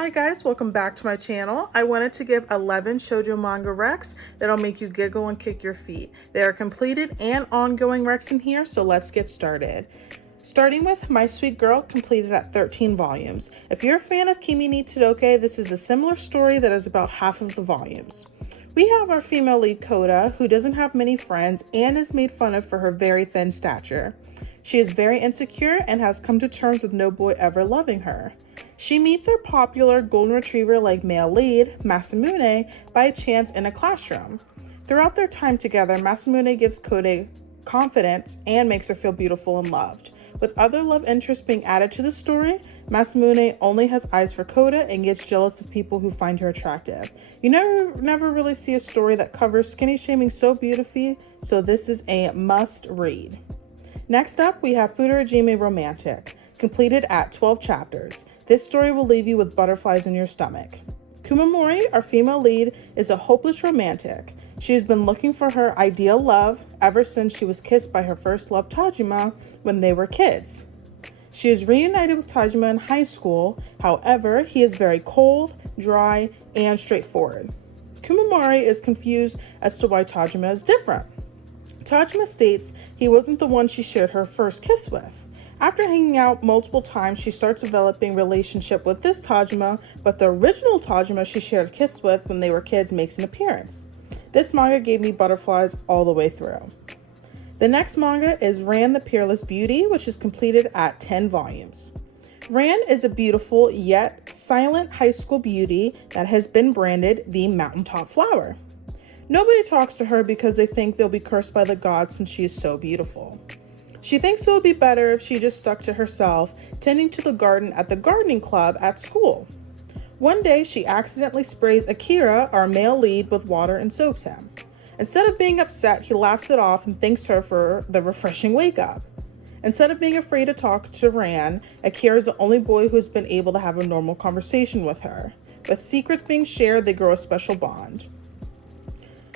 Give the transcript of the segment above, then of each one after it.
Hi guys, welcome back to my channel. I wanted to give 11 shoujo manga recs that'll make you giggle and kick your feet. They are completed and ongoing recs in here, so let's get started. Starting with My Sweet Girl, completed at 13 volumes. If you're a fan of Kimi ni Todoke, this is a similar story that is about half of the volumes. We have our female lead Koda, who doesn't have many friends and is made fun of for her very thin stature. She is very insecure and has come to terms with no boy ever loving her. She meets her popular golden retriever-like male lead, Masamune, by chance in a classroom. Throughout their time together, Masamune gives Koda confidence and makes her feel beautiful and loved. With other love interests being added to the story, Masamune only has eyes for Koda and gets jealous of people who find her attractive. You never really see a story that covers skinny shaming so beautifully, so this is a must read. Next up, we have Futarijime Romantic, completed at 12 chapters. This story will leave you with butterflies in your stomach. Kumamori, our female lead, is a hopeless romantic. She has been looking for her ideal love ever since she was kissed by her first love, Tajima, when they were kids. She is reunited with Tajima in high school. However, he is very cold, dry, and straightforward. Kumamori is confused as to why Tajima is different. Tajima states he wasn't the one she shared her first kiss with. After hanging out multiple times, she starts developing a relationship with this Tajima, but the original Tajima she shared a kiss with when they were kids makes an appearance. This manga gave me butterflies all the way through. The next manga is Ran the Peerless Beauty, which is completed at 10 volumes. Ran is a beautiful yet silent high school beauty that has been branded the mountaintop flower. Nobody talks to her because they think they'll be cursed by the gods since she is so beautiful. She thinks it would be better if she just stuck to herself, tending to the garden at the gardening club at school. One day, she accidentally sprays Akira, our male lead, with water and soaks him. Instead of being upset, he laughs it off and thanks her for the refreshing wake-up. Instead of being afraid to talk to Ran, Akira is the only boy who has been able to have a normal conversation with her. With secrets being shared, they grow a special bond.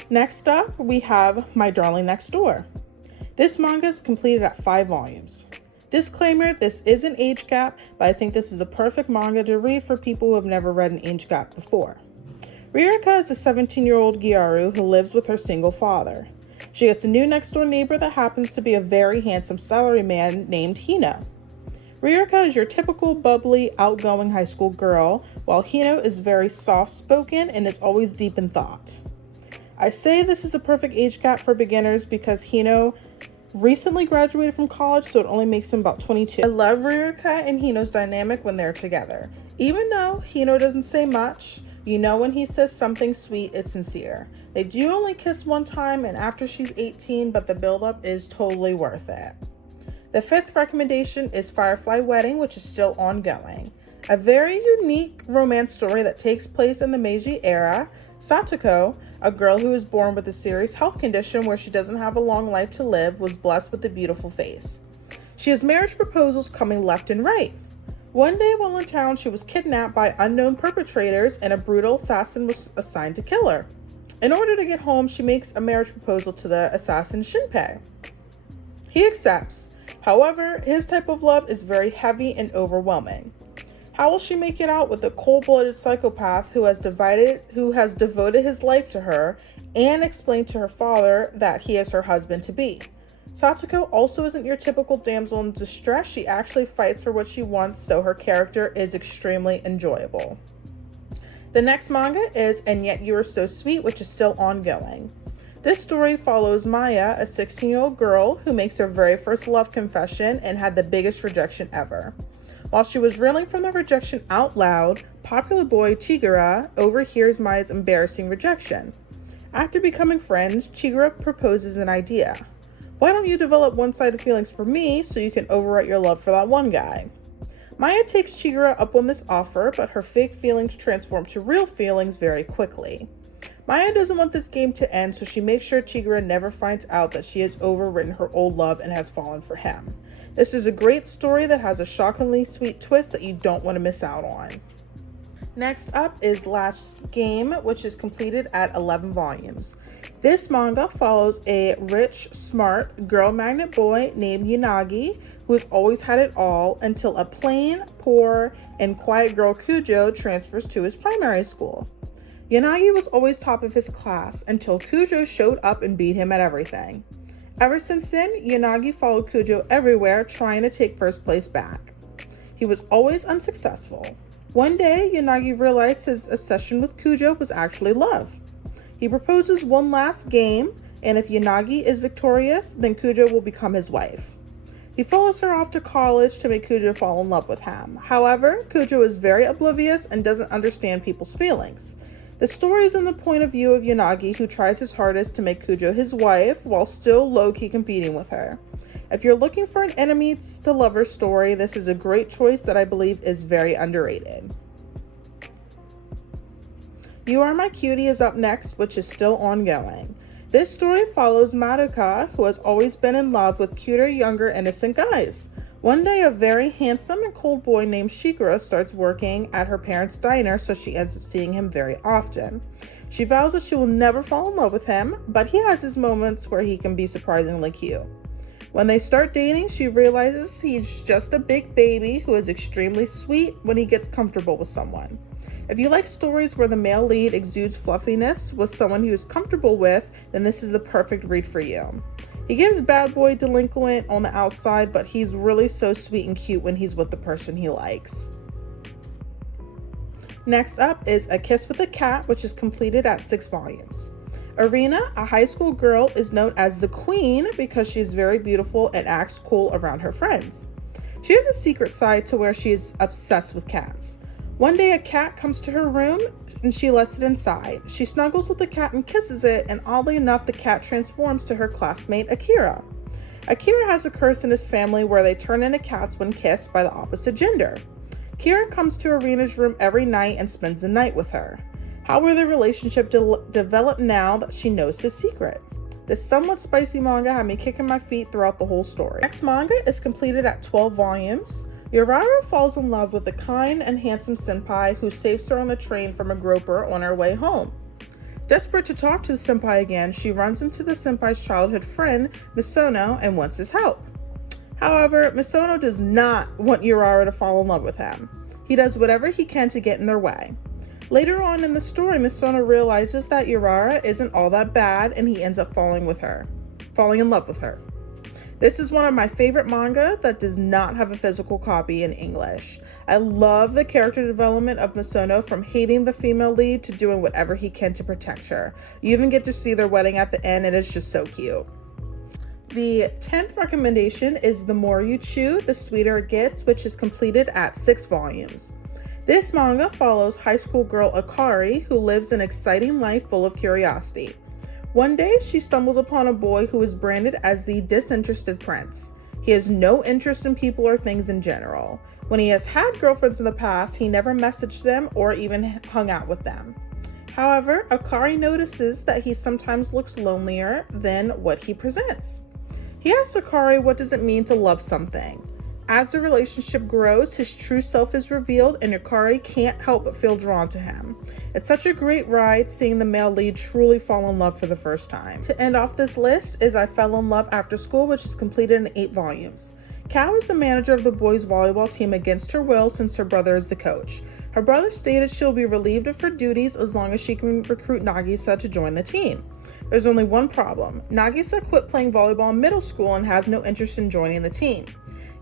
Next up, we have My Darling Next Door. This manga is completed at 5 volumes. Disclaimer, this is an age gap, but I think this is the perfect manga to read for people who have never read an age gap before. Riyuu is a 17-year-old Gyaru who lives with her single father. She gets a new next-door neighbor that happens to be a very handsome salaryman named Hino. Riyuu is your typical bubbly, outgoing high school girl, while Hino is very soft-spoken and is always deep in thought. I say this is a perfect age gap for beginners because Hino recently graduated from college, so it only makes him about 22. I love Riyuu and Hino's dynamic when they're together. Even though Hino doesn't say much, you know when he says something sweet, it's sincere. They do only kiss one time and after she's 18, but the buildup is totally worth it. The 5th recommendation is Firefly Wedding, which is still ongoing. A very unique romance story that takes place in the Meiji era. Satoko, a girl who was born with a serious health condition where she doesn't have a long life to live, was blessed with a beautiful face. She has marriage proposals coming left and right. One day while in town, she was kidnapped by unknown perpetrators and a brutal assassin was assigned to kill her. In order to get home, she makes a marriage proposal to the assassin Shinpei. He accepts. However, his type of love is very heavy and overwhelming. How will she make it out with a cold-blooded psychopath who has devoted his life to her and explained to her father that he is her husband-to-be? Satoko also isn't your typical damsel in distress. She actually fights for what she wants, so her character is extremely enjoyable. The next manga is And Yet You Are So Sweet, which is still ongoing. This story follows Maya, a 16-year-old girl who makes her very first love confession and had the biggest rejection ever. While she was reeling from the rejection out loud, popular boy Chigura overhears Maya's embarrassing rejection. After becoming friends, Chigura proposes an idea. Why don't you develop one-sided feelings for me so you can overwrite your love for that one guy? Maya takes Chigura up on this offer, but her fake feelings transform to real feelings very quickly. Maya doesn't want this game to end, so she makes sure Chigura never finds out that she has overwritten her old love and has fallen for him. This is a great story that has a shockingly sweet twist that you don't want to miss out on. Next up is Last Game, which is completed at 11 volumes. This manga follows a rich, smart, girl magnet boy named Yanagi who has always had it all until a plain, poor, and quiet girl Cujo transfers to his primary school. Yanagi was always top of his class until Cujo showed up and beat him at everything. Ever since then, Yanagi followed Cujo everywhere, trying to take first place back. He was always unsuccessful. One day, Yanagi realized his obsession with Cujo was actually love. He proposes one last game, and if Yanagi is victorious, then Cujo will become his wife. He follows her off to college to make Cujo fall in love with him. However, Cujo is very oblivious and doesn't understand people's feelings. The story is in the point of view of Yanagi, who tries his hardest to make Cujo his wife while still low-key competing with her. If you're looking for an enemies to lovers story, this is a great choice that I believe is very underrated. You Are My Cutie is up next, which is still ongoing. This story follows Madoka, who has always been in love with cuter, younger, innocent guys. One day, a very handsome and cold boy named Shigura starts working at her parents' diner, so she ends up seeing him very often. She vows that she will never fall in love with him, but he has his moments where he can be surprisingly cute. When they start dating, she realizes he's just a big baby who is extremely sweet when he gets comfortable with someone. If you like stories where the male lead exudes fluffiness with someone he is comfortable with, then this is the perfect read for you. He gives bad boy delinquent on the outside, but he's really so sweet and cute when he's with the person he likes. Next up is A Kiss with a Cat, which is completed at 6 volumes. Irina, a high school girl, is known as the Queen because she is very beautiful and acts cool around her friends. She has a secret side to where she is obsessed with cats. One day a cat comes to her room and she lets it inside. She snuggles with the cat and kisses it, and oddly enough the cat transforms to her classmate Akira. Akira has a curse in his family where they turn into cats when kissed by the opposite gender. Akira comes to Irina's room every night and spends the night with her. How will their relationship develop now that she knows his secret? This somewhat spicy manga had me kicking my feet throughout the whole story. Next manga is completed at 12 volumes. Urara falls in love with a kind and handsome senpai who saves her on the train from a groper on her way home. Desperate to talk to the senpai again, she runs into the senpai's childhood friend, Misono, and wants his help. However, Misono does not want Urara to fall in love with him. He does whatever he can to get in their way. Later on in the story, Misono realizes that Urara isn't all that bad, and he ends up falling in love with her. This is one of my favorite manga that does not have a physical copy in English. I love the character development of Misono, from hating the female lead to doing whatever he can to protect her. You even get to see their wedding at the end, and it's just so cute. The 10th recommendation is The More You Chew, the Sweeter It Gets, which is completed at 6 volumes. This manga follows high school girl Akari, who lives an exciting life full of curiosity. One day, she stumbles upon a boy who is branded as the disinterested prince. He has no interest in people or things in general. When he has had girlfriends in the past, he never messaged them or even hung out with them. However, Akari notices that he sometimes looks lonelier than what he presents. He asks Akari what does it mean to love something. As the relationship grows, his true self is revealed, and Akari can't help but feel drawn to him. It's such a great ride seeing the male lead truly fall in love for the first time. To end off this list is I Fell in Love After School, which is completed in 8 volumes. Kao is the manager of the boys' volleyball team against her will since her brother is the coach. Her brother stated she'll be relieved of her duties as long as she can recruit Nagisa to join the team. There's only one problem. Nagisa quit playing volleyball in middle school and has no interest in joining the team.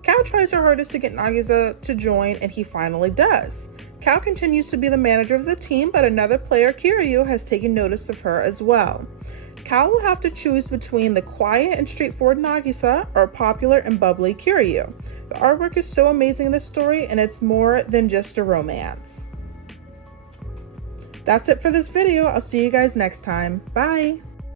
Kao tries her hardest to get Nagisa to join, and he finally does. Kao continues to be the manager of the team, but another player, Kiryu, has taken notice of her as well. Kao will have to choose between the quiet and straightforward Nagisa or popular and bubbly Kiryu. The artwork is so amazing in this story, and it's more than just a romance. That's it for this video. I'll see you guys next time. Bye!